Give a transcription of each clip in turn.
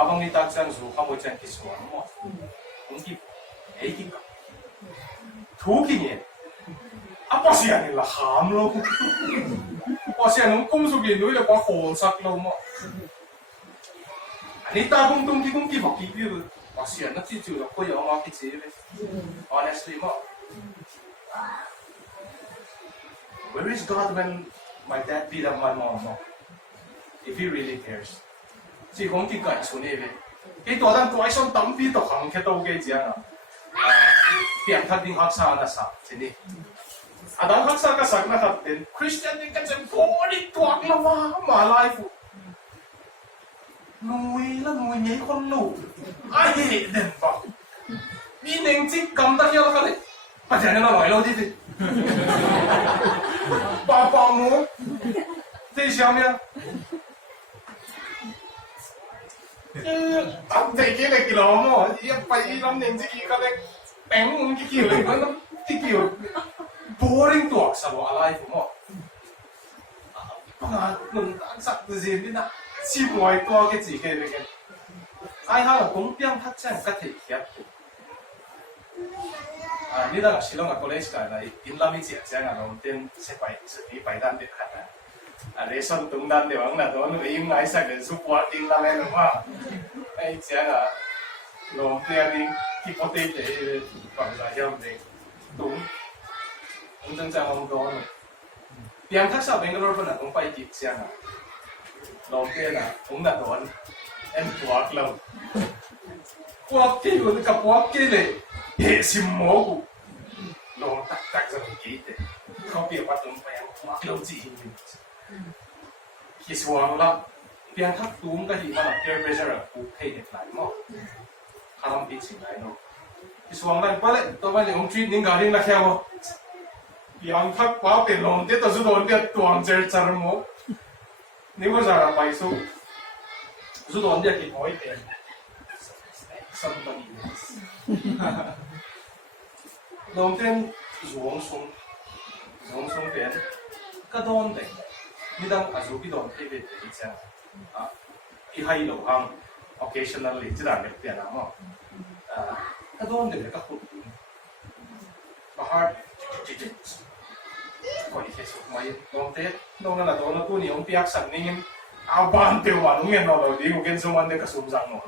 爸爸你打这样做，他会这样去说嘛？我们哎去搞，土气呢？不是人哋喊咯，或是人公數見到就講何塞咯嘛。你打工東啲工機學機標，或是人都知照就可以我去自己咧。Honestly 嘛。Where is God when my dad beat up my mom? If he really cares， 即係講啲個人存呢嘅，幾多單怪想抌啲獨行嘅都幾正啊！變態啲學生啊，實真啲。Ada haksa ka sakna kapten Christian din ka jem polit tuak la ma life nui nhảy con lù ai den ba mi neng chik kam ta hial ka le pa jan na loi lo di ba mu te xiao mia am te ki le ki lo mo ya pa i lam neng chik ka le peng un ki le ko no ki boring tuak sa lo alai mo nga nung ang sak de zin din na si moi to ke ji ke le ke ai ha gong piang thak chang ka thei hiap ni da silong a college ka lai in la mi chia chang a long ten se pai dan de kha na le son tung dan de wang na do no im ngai sa de su kwa ting la le ma ai chang a long te ding ki po te de bang la yam de tung ông chân trang ông đó này, tiếng thắc sao Bangalore vẫn là ông bay kịp xem à, đầu tiên là ông đã đón em quạt lâu, quạt kia rồi cái quạt kia này, hệ sim máu của, nó tắc ra một cái đấy, không biết bắt ông bay quạt lâu gì, khi xuống là tiếng thắc túm cái gì mà là peer pressure của thầy đẹp lại mà, không biết gì lại nó, khi xuống là bắt lại tôi bắt lại ông truy những cái này là theo yang thắc quá tiền lòng thế tôi dùng để tuang chơi chơi mốt nếu mà giờ bài số dùng để cái hỏi tiền somebody lòng tiền dùng sung tiền cái đòn đấy như đang ở cái đòn thế về thế chứ cái hay lâu hàng occasionally chỉ là tiền nào mà cái đòn đấy cái hụt hard coi cái số máy đông tết đông là đông là tôi nhiều piak sẵn nên áo ban tiêu mà đúng nghe nó rồi đi một cái số anh để cái số răng nó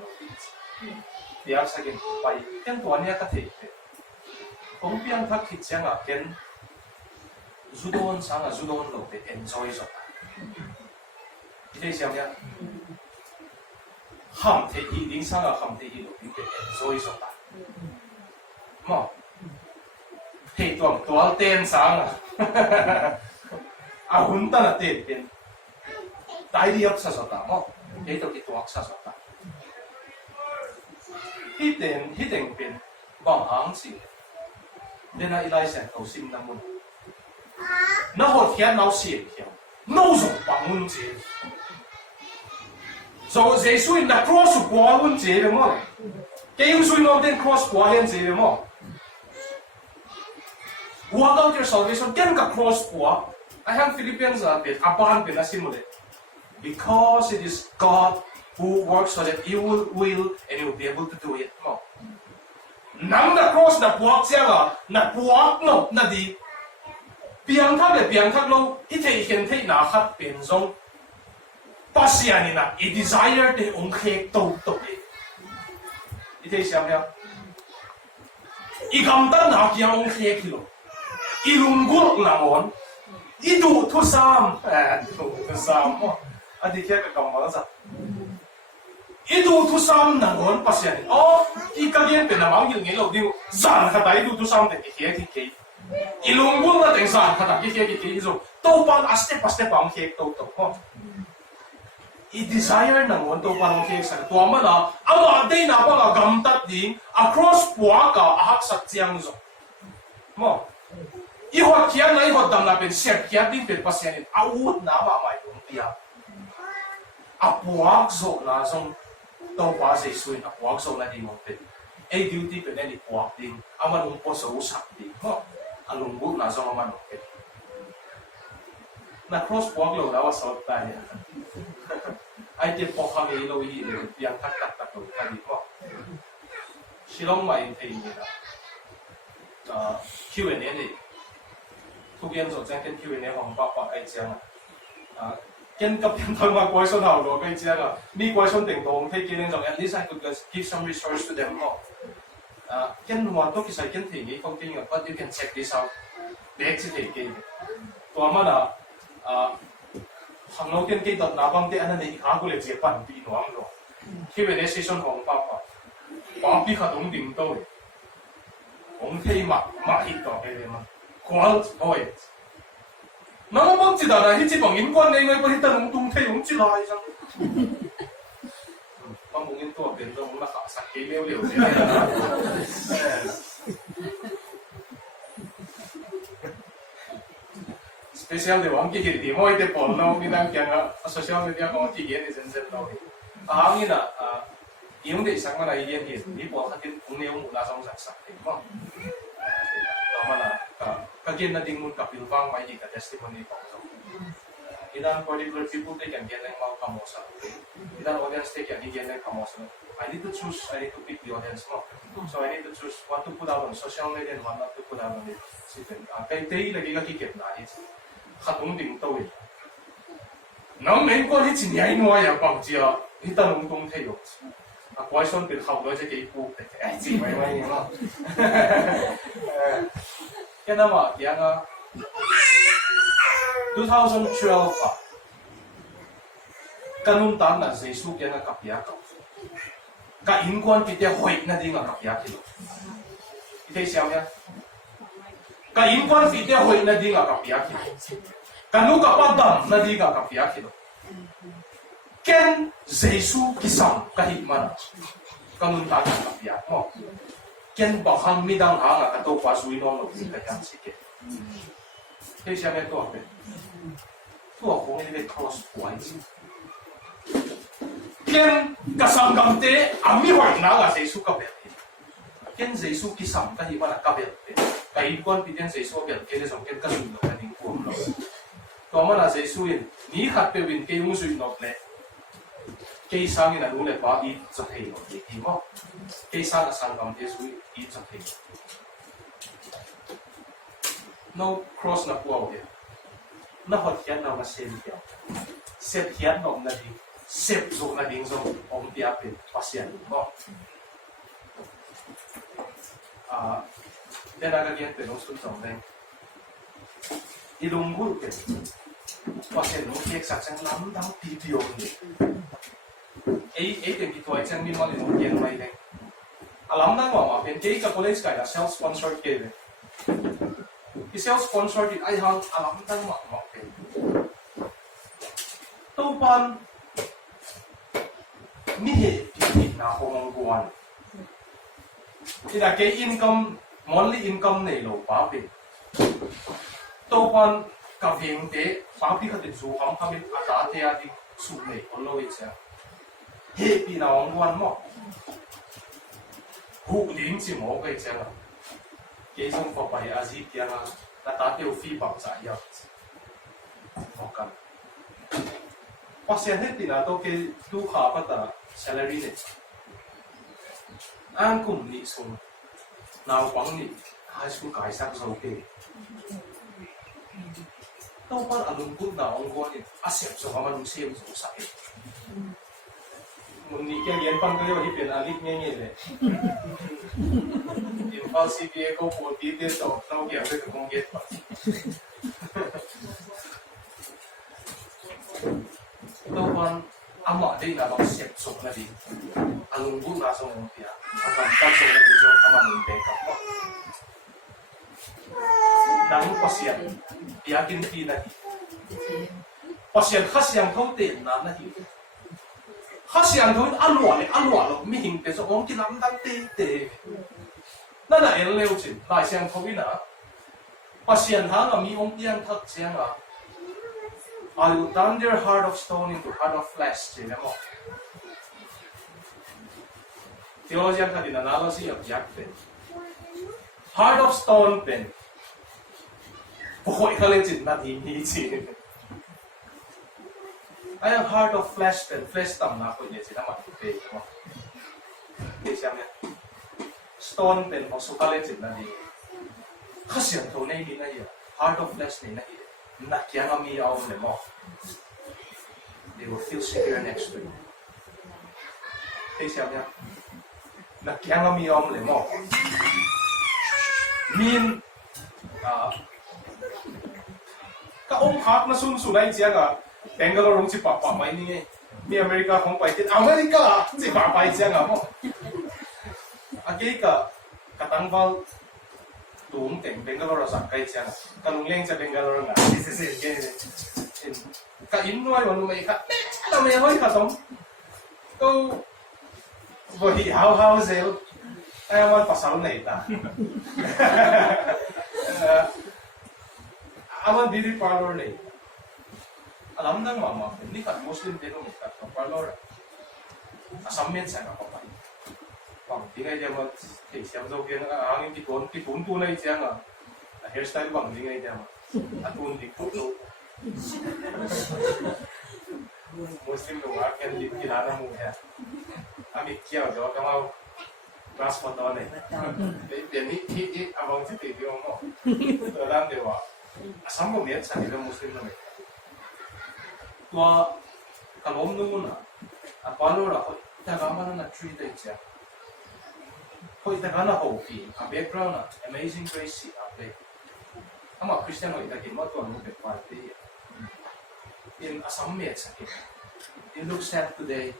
piak sẵn cái bài cái tuần này cái thế ông piak thắc thịt chẳng à cái judo sang là judo lâu để enjoy rồi thế xem nhá ham thế gì đến sang là ham thế gì lâu để enjoy rồi mà thì tuần tên sáng hun ta là tên tên đại đi ấp sa sota mà cái đó cái tuần sa sota hít tên tên bằng hàng gì nên là ilai sen cầu sim nam mun nó hột hiện nó xiên hiện nó dùng bằng mun gì rồi dễ suy là cross qua mun gì đấy mà cái suy nó tên cross qua hiện gì đấy mà walk out your salvation ken ka cross po I have Philippians bit apan pin asimule because it is God who works so that you will and you will be able to do it no nang na cross na puak siya na puak no na di piang thak lo ithei hen thei na khat pen zong pasiani na I desire te ong khek to ithei siam ya I gam ta na kyang ong khek lo ilunggul langon idu tu sam adi kaya kakamala sa idu tu sam nangon pasyan ikagyan pinamang yung ilaw di zan kata idu tu sam de kaya kaya ilunggul na ting zan kata kaya iso topan step ang kaya to I-desire nangon topan ang kaya sa tuwa na ama day na pala gamtat din across puaka ahak sa tiyang zo mo ihot kian na ihot dam na pen set kian din pen pasyan awut na ma mai yung tiya apuak zo na zong to pa se suin apuak zo na di mo pen duty pen ni puak din aman un po so usak din mo alunggu na zong aman pen na cross puak lo na wa sa ta ya ai te po khang ei lo hi le pian thak tak lo ka di ko silong mai thei ni la Q&A ni thu gen zo chang ken Q&A hong pa ai chang ken ka pian thang ma question hao lo kai chang ni question ding dong thei ken zo at least I could give some resource to them mo ken nuan to ki sai ken thei ni ko ken but you can check this out để chỉ thấy cáiตัวมันhàng lâu tiên cái đợt nào băng tiên anh này khá có lẽ chỉ bản bị nó rồi khi về đây session hồng bảo bị khát uống điểm tôi uống thấy mà hít đó cái này mà quá thôi nó băng chỉ là hít chỉ bằng yên quan này người có hít tao uống tung thấy uống chỉ lại sao băng uống yênตัวเป็นต้องมาขาสักกี่เลี้ยวเลยspecial de wang ki hi ti moi te pol no mi nang kyang social media ko ti gen ni sen no ang ina yung de sak mana yen hi ni po khatin ung ne ung la song sak sak te mo mana ka gen na ding mun kapil wang mai hi ka testimony ko so idan particular people te kan gen nang mau kamosa idan audience te kan gen nang kamosa I need to choose, I need to pick the audience mo. So I need to choose what to put out on social media and what not to put out on it. Kaya tayo lagi ka kikip na it. Khatong ding to eh. Nang main ko hit sinyay mo ay pang siya hitanong tong tayo. Ako ay son pinakaw doon siya kay Ipo. Ay, si may mo. Kaya naman, kaya nga 2012 pa. Kanuntan na sa isu kaya nga kapya ka. Kainkuan pite hoy na di nga kapya kilo. Ite siya niya. Kainkuan pite hoy na di nga kapya kilo. Kanu kapadam na di nga kapya kilo. Ken Jesu kisam kahit man. Kanun ta nga kapya mo. Ken bahang midang hanga kato pasui no no kaya sige. Ite siya niya to ape. To ako ni cross points. Ken kasanggam te ami hoy na nga Jesu kapya. Ken Jesu kisam kahit man kapya. Kainkuan pite Jesu kapya ken song ken kasun no kaning ko no. To man na Jesu in ni khat pe win ke yung sui no le. Cây sang là đúng là quá ít cho thầy rồi thì mà cây sang là sang cầm thế suy ít cho thầy no cross na qua vậy nó hoạt hiện nào mà xem hiện nào là gì xem rồi là điên rồi ông đi áp bên pasien mà đây là cái chuyện về nó xuất trọng đây đi đông guru cái pasien nó kiek sắc sang lắm đau video này ấy tiền kỹ thuật chân mình mà lên một kiện này này, làm đang bảo mà bên cái college cái là self sponsored cái này, cái self sponsored thì ai hàng làm đang mà cái, đâu ban, mi hệ thì nào không quan, thì là cái income monthly income này lâu bảo bên, đâu ban cái việc đấy bảo bị cái tiền số không phải bị áp thế à đi số này còn lâu ít chứ. Happy na ông quan mo, hụt điểm chỉ một cái chứ là, cái trong phòng bài Aziz kia là ta tiêu phi bảo giải yêu, không cần. Bác sĩ hết thì là tôi cái tu khá bắt đầu salary này, anh cũng nghĩ xuống, nào quăng nghĩ hai số cái sắc dầu kê, đâu bắt anh cũng nào ông quan thì accept rồi mà ông xem rồi sai. Muni kaya yan pang kayo hipin alit niya niya le. Impal CPA ko po details to, tao kaya ko kung get pa. Ito pang ama din na bang sepsok na din. Alunggo na sa mga piya. Ang kampasok na din sa amanong beka po. Nang pasyan, piyakin na din. Pasyan kasyang kauntin na din. Hasian thôi ăn loạn mi hình để cho ông kia nắm đăng têนั่นแหละเร็วจริงหลายเสียงเขาวินะHasian hang mi ông tiên thật xiang I will turn their heart of stone into heart of flesh chứ nhá mo theologian ka din analogy of yak pen heart of stone pen bukoi ka lên chỉnh na thì chi I have heart of flesh and flesh tam na ko ye china ma pe mo pe siam ya stone pen mo sukale china ni khasian tho nei ni na ya heart of flesh ni na hi na kya na mi au le mo they will feel secure next to you pe siam ya na kya na mi au le mo min ka khak na sun su lai chia ga Bangalore rong chi pa pa mai ni America hong pai tin America chi pa pai chia ga mo ake ka tangwal tum teng Bangalore sa kai chia ka lung leng cha Bangalore na se ke ka in noi wa lu mai ka la mai hoi ka tom to bo hi how zel ai man pasal nei ta aman beauty parlor nei alam nang mama ni kat muslim deno kat parlor asammen sa ka pa pang tingai dia ma ke siam zo ke angin ki pun tu nei chiang a hairstyle bang tingai dia ma atun di photo muslim lo ga ken di kilana mu ya ami kia jo ka mau class photo nei de ni hi abang chi te dio mo to dam de wa asam mo miat sa ni muslim lo tua kalom nu na apalo ra ho ta ga ma na tree de cha ho ta ga na ho fi a background na amazing grace a pe ama christian ho ta ki ma to nu pe pa te in asam me cha ki it looks sad today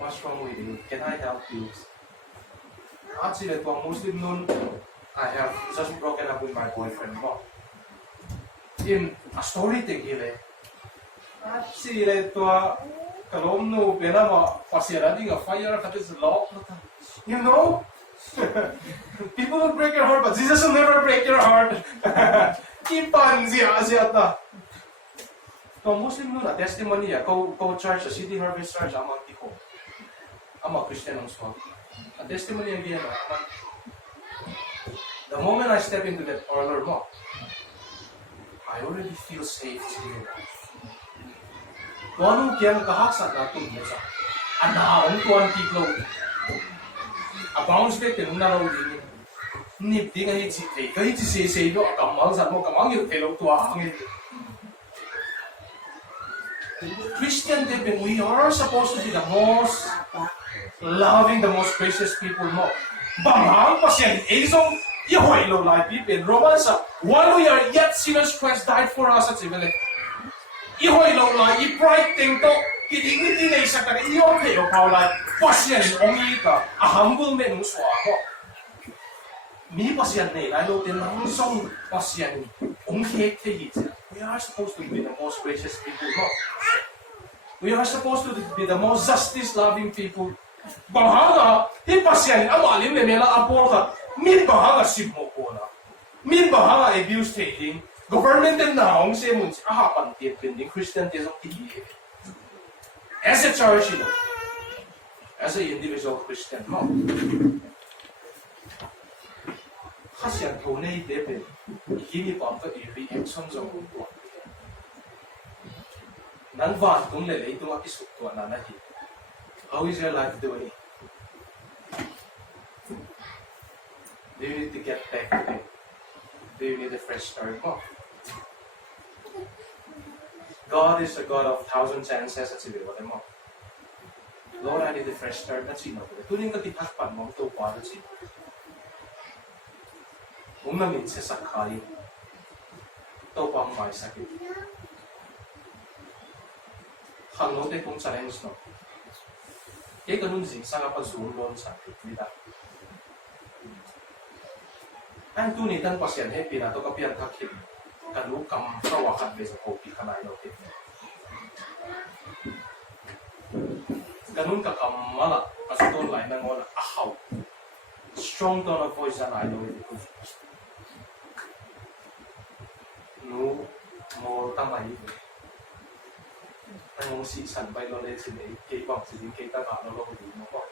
what's wrong with you can I help you actually to muslim nun I have just broken up with my boyfriend mo in a story te gile si le to kalom no pena ma pasiera ding a fire that is lock you know people will break your heart but Jesus will never break your heart kipan zia ta to muslim no na testimony ya ko church city harvest church amang tiko ama Christian ang so a testimony again the moment I step into that parlor mo I already feel safe here. Tuan kian kahak sa natin mo sa anaong tuan tiklo. A bounce back ng naraw din. Nip di nga hitsite. Kahit si do kamang sa mo kamang yung telog tuwa ang Christian people, we are supposed to be the most loving, the most gracious people mo. Bamang pasyan isong Yehoilo like people. Romans, while we are yet sinners, Christ died for us at Sibele. Yehoilo like, i-bright thing to, kiting-niti na isa ka, i-okay o like, pasyan, ongi ka, a humble man mo swa ako. Mi pasyan na lalo din lang song pasyan, ongi te hita. We are supposed to be the most gracious people, no? We are supposed to be the most justice-loving people. Bahanga, pasyan, amalim na mela apor ka, min bahanga sibmo ko na. Min bahanga abuse taking, government and now, say mo, pantit, pending Christianism, as a church, you know, as an individual Christian, no? Kasi ang tunay depend, hindi pa ang i-reaction sa mundo. Nanvan kung lele ito ang isuktuan na natin. How is your life doing? Do you need to get back to Him? Do you need a fresh start? Oh. God is a God of 1,000 chances at sabi mo. Lord, I need a fresh start na sino. Tuning ka titakpan mo ito para sino. Kung namin sa sakay, ito pang may sakit. Hangnote kung challenge no. Kaya ganun din sa kapagsulon sakit nila. Ang tunitan pasyan happy na to kapiyan kakit. Kalukam kawakat besa kopi kanay no tip. Ganun ka kamala paston line ng wala ahaw. Strong tone of voice na I know it. No more tamay. Ang si san bay lo le sin ei kay bang sin kay ta ka lo di mo ko.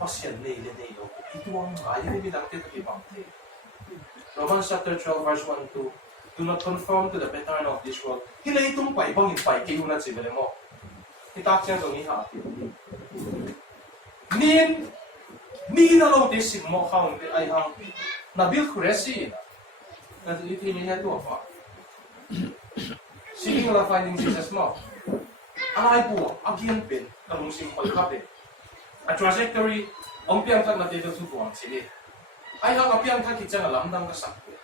Pasyan nei le nei lo. Ito ang ay ni bilang te kay bang te. Romans chapter 12 verse 1 2. Do not conform to the pattern of this world. Hilay itong paibang ipay kayo na si mo. Itak siya itong iha. Ni na lang desin mo kang ay hang nabil kuresi. Natitin niya ito pa. Seeking or finding Jesus mo. Alay po, agian pin, karong simple kapin. A trajectory, ang piyang kag natito subuang sili. Ay hang apiyang kag kitsa nga lamdang kasakpo.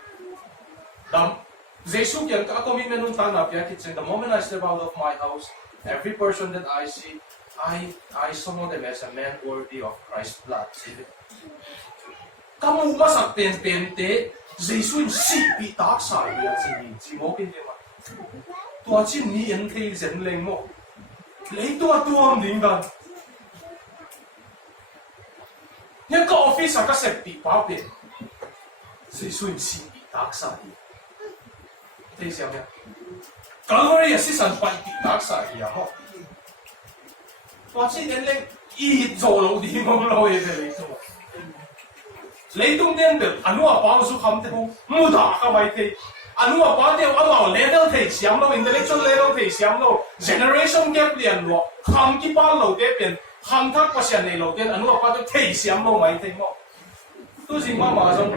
Jesus yan, kakakomit na nung tanap yan, the moment I step out of my house, every person that I see, I saw them as a man worthy of Christ's blood. Kamu masak pente, Jesus yung sipi taksa yan si mo pinima. Tua chin ni en thay zen leng mo. Lấy tua tuam ding gan. Yan ka office ka septi papin. Jesus yung sipi taksa yan. Thấy xem nhé. Calvary assistant phải bị tác sai ya ho. Và chỉ đến lên ít做老啲咁老嘢嚟做。你東邊嘅安話包數冚得好，冇打個位地。安話包啲安話 level 提升咯 ，intellectual level 提升咯 ，generation gap 連咯，冚幾班路啲邊，冚得個上嚟路啲，安話包啲提升咯，咪聽咯。都是媽媽種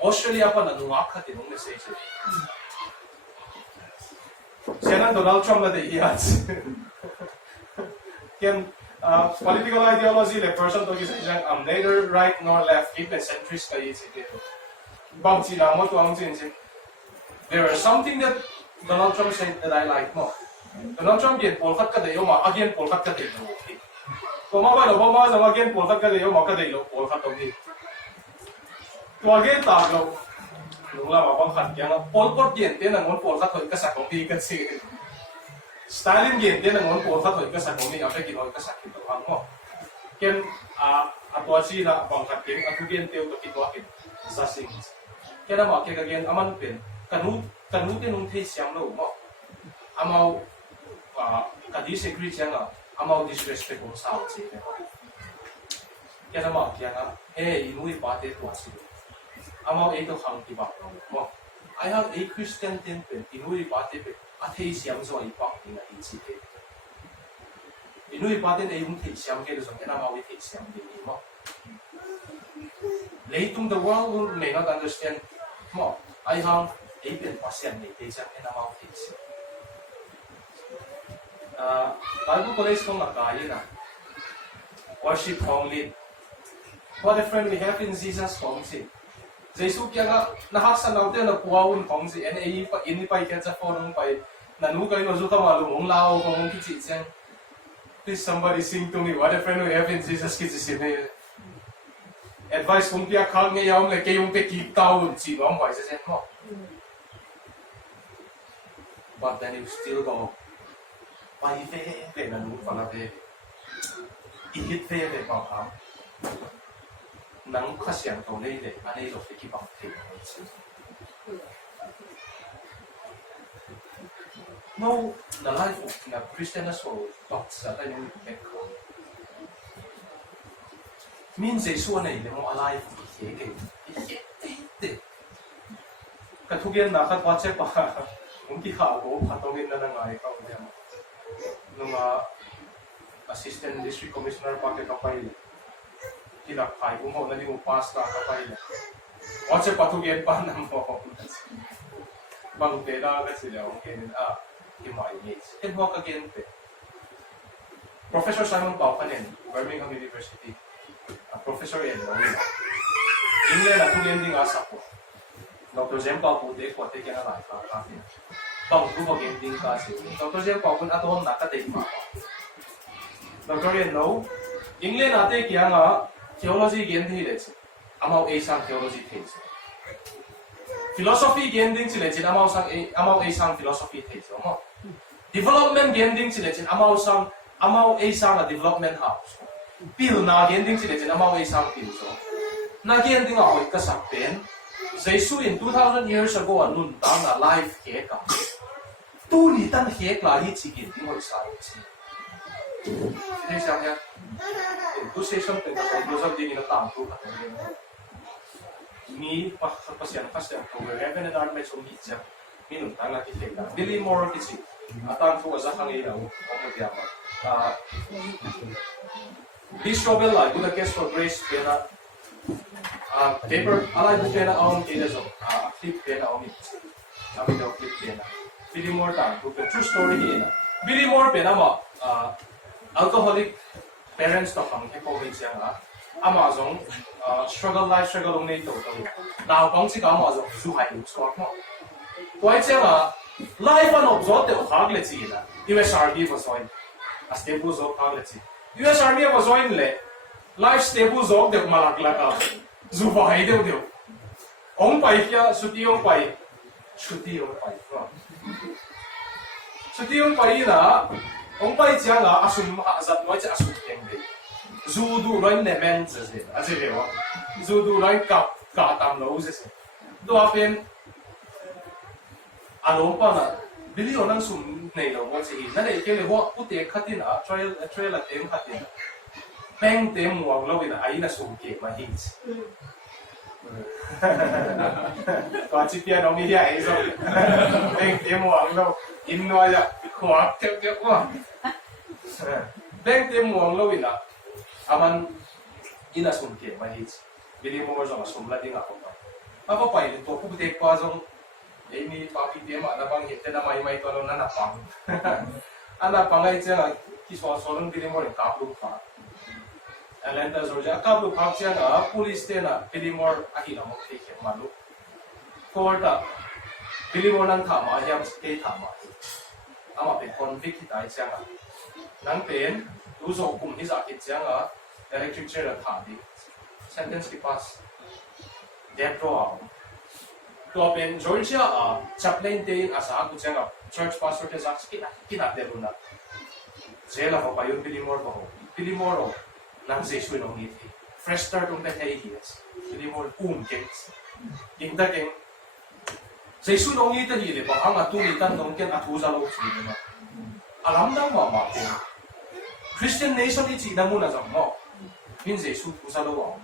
Australia 班人話佢哋咁嘅事情。Siya Donald Trump na iyan. Yan, political ideology, the person to is neither right nor left, keep it centrist kayo sige. Bang sila mo to ang sinsin. There is something that Donald Trump said that I like mo. Donald Trump yan, polkat ka dayo, again polkat ka dayo. Kung mabalo, bumasa again polkat ka dayo, makadayo, polkat ka dayo. Kung again taglaw, nung lama bang kanya nga, Pol Pot gente nangon polkat hoy kasakong di kasi. Stalin gente nangon polkat hoy kasakong di apay kinoy kasakit to ang mo. Ken atwa sila bang kating at gente to kitwakin sa sings. Kaya mo kaya kagyan aman pen kanutin nung taste siyang lo mo. Amaw ka-disagree siya nga, amaw disrespect kung sa siya. Kaya mo kaya nga, inuwi pati tuwa sila. Amaw ito hang tiba mo. I have a Christian temple. Inui pati pe. Atay siyam so ay pak ni na insite. Inui pati na yung tay siyam kaya so kaya amaw tay siyam din mo. Later the world may not understand mo. I have a pen pasyan ni tay siyam kaya amaw tay siyam. Bible college kong nakaya na. Worship only. What a friend we have in Jesus Kongsi. Jesus kaya nga nahaksan natin na puwawin kong si inipay kaya sa forum pa nanukay no suka malumong lao kong kitsi siyang please somebody sing to me what a friend we have in Jesus kitsi sini advice kung piya kang ngayon na kayong pekitaw sino ang boy sa sen mo but then you still go pai fe nanuk pala fe ihit fe pa pa nang kasiyang to nila, anay lo fikibang tayo. No, the life of the Christian soul talks sa tayo yung background. Means Jesus na ile mo alive iheke. Iheke. Katugyan na katwatse pa. Kung di ka ako, katugyan na nga ikaw niya. Nung assistant district commissioner pa kakapay. Kinakay mo na di mo pass ka kapay na. Once patugyan pa na mo. Bang tela ka sila. Okay, imagines. And walk again. Professor Simon Paukanen, Birmingham University. Professor yan. Inglen na tugyan din asa ko. Dr. Jem Paukude, kote kaya na life. Bang tubag yan din kasi. Dr. Jem Paukun ato ang nakatake pa. Dr. yan, no? Inglen natin kaya nga theology 겐딩이 되지. 아마우 A상 theology 되지. philosophy 겐딩 지내지. 아마우 A상 philosophy 되지. development 겐딩 지내지. 아마우 A상 development house. Pil na 겐딩 지내지. 아마우 A상 pilso. Na 겐딩 ako ikasakpen. Jesus in 2000 years ago nun na life heka. Tu ni tan hekla hi chi 겐딩 mo sa chi. Ini siya tu session pe conclusion din ina tam tu ni pasyan pasyan ko heaven and earth may sumi siya minun tang na kikita bili more kisi atang ko sa kanila o mo diya this shovel like with a case for grace pena paper alay bu pena on kaya so flip pena on it sabi daw flip pena bili more tang ko true story hina bili more pena mo alcoholic parents to pang ko siya nga Amazon struggle life struggle long nito to now kung si kamo azong su hai lu so mo toy changa life an observe te hag le chi na USRB was on a stable zo hag le chi USRB was on le life stable zo de malak la ka zu hai de de ong pai kya suti ong pai suti ong pai na ong pai changa asum azat noi cha asum teng de Zudu rain ne men se aje lewa Zudu rain ka tam lo se do apen alo pa na bili onang sum nei lo mo chi na le ke le ho ute khatin a trail a tem khatin peng tem wa lo ina ai na sum ke ma hi ka chi pia no mi ya ai so peng tem wa lo in no ya khwa ke wa peng tem wa lo ina aman ina sumke mahit bili mo mo sumla ding ako pa pa ito ko putek pa jong Eimi papi tema na bang hite na mai to na napang ana pangai cha ki so solong bili mo rin kaplu pa Atlanta Georgia kaplu pa cha na police te na bili mo akila mo ke malu korta bili mo nang thama yam ke thama ama pe convict tai cha nang pen tu so kum hi za ki cha electric chair at hadi sentence ki pass death row to pen Georgia chaplain day asa ku changa church pastor te sak kina de luna jela ho payon pilimor nang jesu no ni fresh start on the hey yes pilimor kings ingda king jesu no ni te ni le ba anga tu ni tan nong ken athu za lo chi ni alam dang ma Christian nation ni chi na mu na jam mo Min Jesu pusa lo wang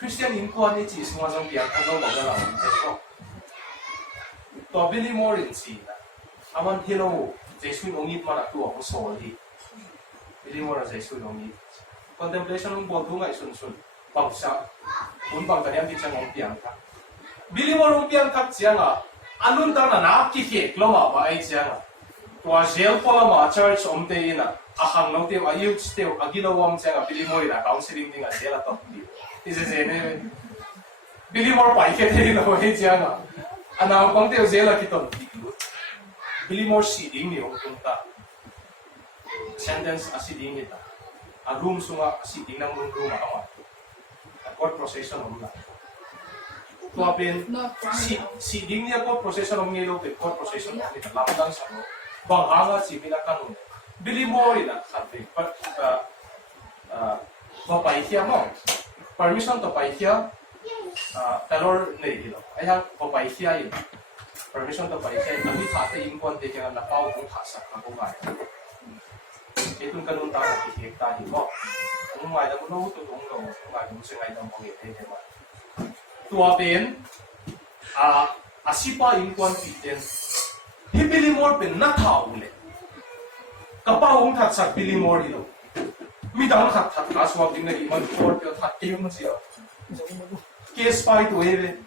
Christian in kuan ni chi suma jong piang kan lo lo la ko to bili more in chi na aman hilo Jesu no ni ma na tu ko so li bili more Jesu no ni contemplation ng bodu ngai sun bang sa un bang ka niam ti chang ong piang ka bili more ong piang ka chiang anun ta na ki he lo ma ba ai chiang to jail pola ma church om te ina ahang no te ayuk ste agilawam changa bilimoi na counseling dinga dela to is ne bilimor pai ke te no he changa ana pang te zela kiton bilimor si ding ni ong ta sentence asiding ita a room sunga asiding na mun room ama court procession om na to apen si ding ni court procession om ni lo pe court procession ni ta lamdang sa no bang hanga si pinakano Bili mo rin sabi papaihya mo permission to paihya talor nei dilo ay ha papaihya yun permission to paihya tapi thate impon te kaya napau kung thasa ka kung ay itong kanun ta na kikita mo kung may da mo no tutong no kung ay mo singay ng pangit ay ba tuwa pen asipa impon piten hibili mo pen na tao ulit kapawong tat sa pilimor ito. Midang tat kaswag din na iman for pero tat kayo mo siya. Case pa ito eh.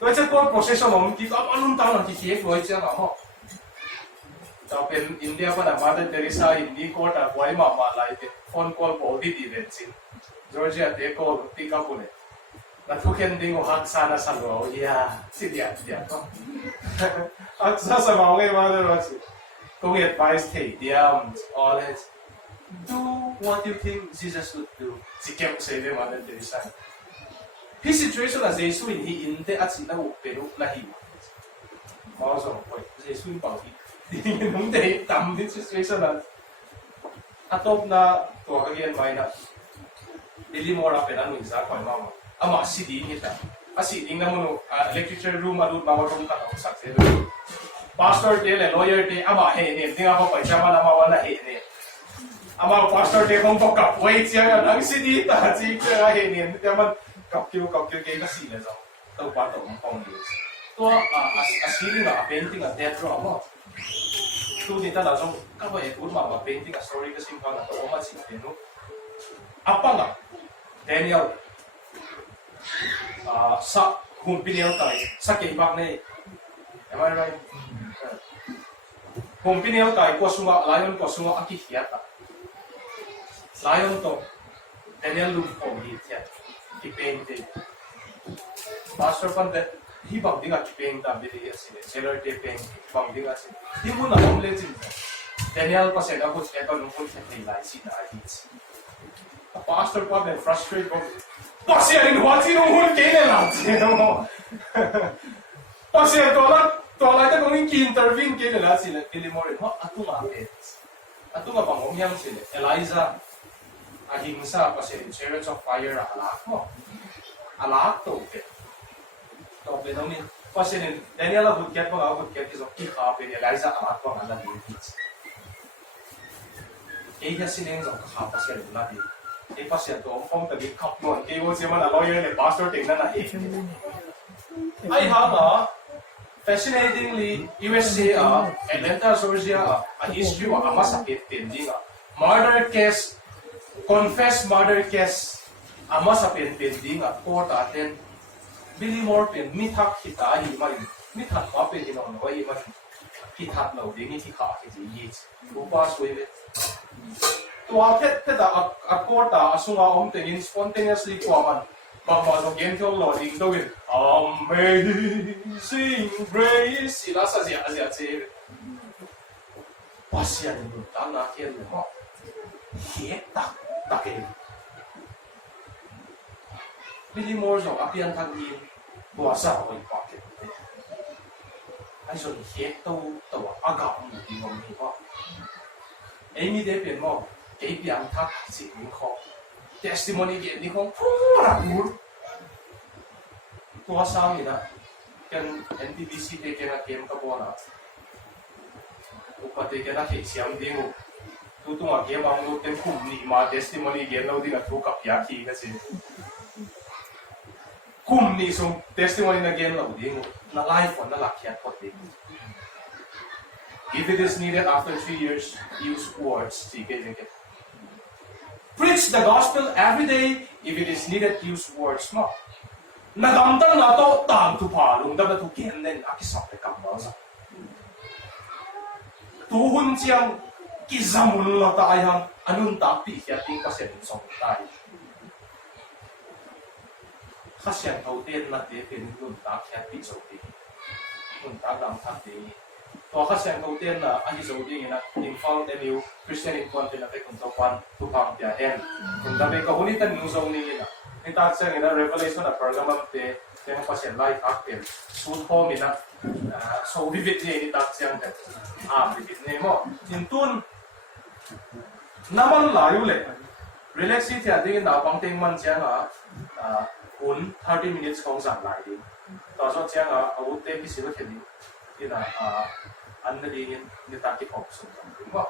Kaya sa court procession mo, kita anong taon ang kikiyek mo siya nga mo. Tapos India pa na Mother Teresa hindi court at buhay mamalay phone call po audit event sin. Georgia te call tika po le. Natuken din ko hag sana sa loob. Yeah, siya. At sa mga Mother Teresa. Kung advice hey, all is do what you think Jesus would do. Si Kem say the Mother Teresa. His situation as Jesus in he inte at sinaw pero lahi. Also, Jesus in pagi. Nung day tam din situation na atop na to again may na dili mo ra pera no isa ko mama. Ama sidi kita. Asidi na mo electric room alud mawag ka sa sakse. Pastor te le lawyer te ama he ne dinga ko paisa mala mawala he ne ama pastor te không có cặp quay chiang ang city ta chi cái hệ niên cái mà cặp kêu cái gì là sao đâu quan trọng không nhiều tôi ceiling là painting là dead draw mà tôi thì ta là trong các bạn cũng mà painting là story cái sinh hoạt là tôi mà chỉ cái nó apa nga Daniel sa kung piniel tayo sa kibak ni am I right kung piniel tayo ko sunga lion ko sunga akihiyata lion to Daniel lum ko hiyat ipainted pastor pan de hibang dinga ipainta bili asile seller de paint bang dinga asile di mo na omlet Daniel pa sa ako eto nung kun sa lai si na hits a pastor pa ben frustrated pasien huati nung hun kene lang mo pasien to la ta kung intervene kene la sila kilimore ho atunga bang omyang sila Eliza ahimsa pasien chariots of fire alak mo alak to ke to be no ni pasien Daniel would get is of kiha pe Eliza alak ko ala ni kaya sineng sa kaha pasien la di pasien to om ta bi kap non ke wo siya man lawyer le pastor tingnan na I have fascinatingly USA Atlanta Georgia a history of a masakit tinding murder case confessed murder case a masakit tinding court aten bili more pen mithak kita hi marin mithak pa pen no no hi marin hithak lo ding hi kha hi ji upas we to apet da a court asunga om tengin spontaneously kwaman bangma so game thong lo ding to win amazing grace ila sa sia che pasya ni ta na kien mo he ta ke bili more so apian thang ni bo sa oi pa ke ai so ni he to aga mu di ngom ni ba Eimi de pen mo ke piang thak si ni kho testimony ge ni kho pura mur to sa mi na kan NTBC te ke na kem ka bona upate ke na ke siam ding tu tu ma ke bang lo ten khum ni ma testimony ge lo ding a thu kap ya ki ka si khum ni sum testimony na gen lo ding na life on na lakhyat pot ding if it is needed after 3 years use words preach the gospel every day if it is needed use words mo nagamtan na to tang tu pa lung da tu ken nen akisap le kam ba sa tu hun chiang ki zamul la ta yang anun ta pi ya ting ka sen song tai khasian thau ten na te pen nun ta kya pi so ti nun ta dam tha ti to khasian thau ten na ani so ding na infal the new Christian in content na te kun to pan tu pang pya hen kun da me ka huni tan new zone ni na ni ta chang ina revelation na program te te mo pasien life active sun ho mi na so vivid ni ta chang te vivid ne mo tin tun naman layu le relax it ya ding na pang teng man chang kun 30 minutes kong sang lai di to so chang au te ki siwa thedi ina an na ding ni ta ki khop sun mo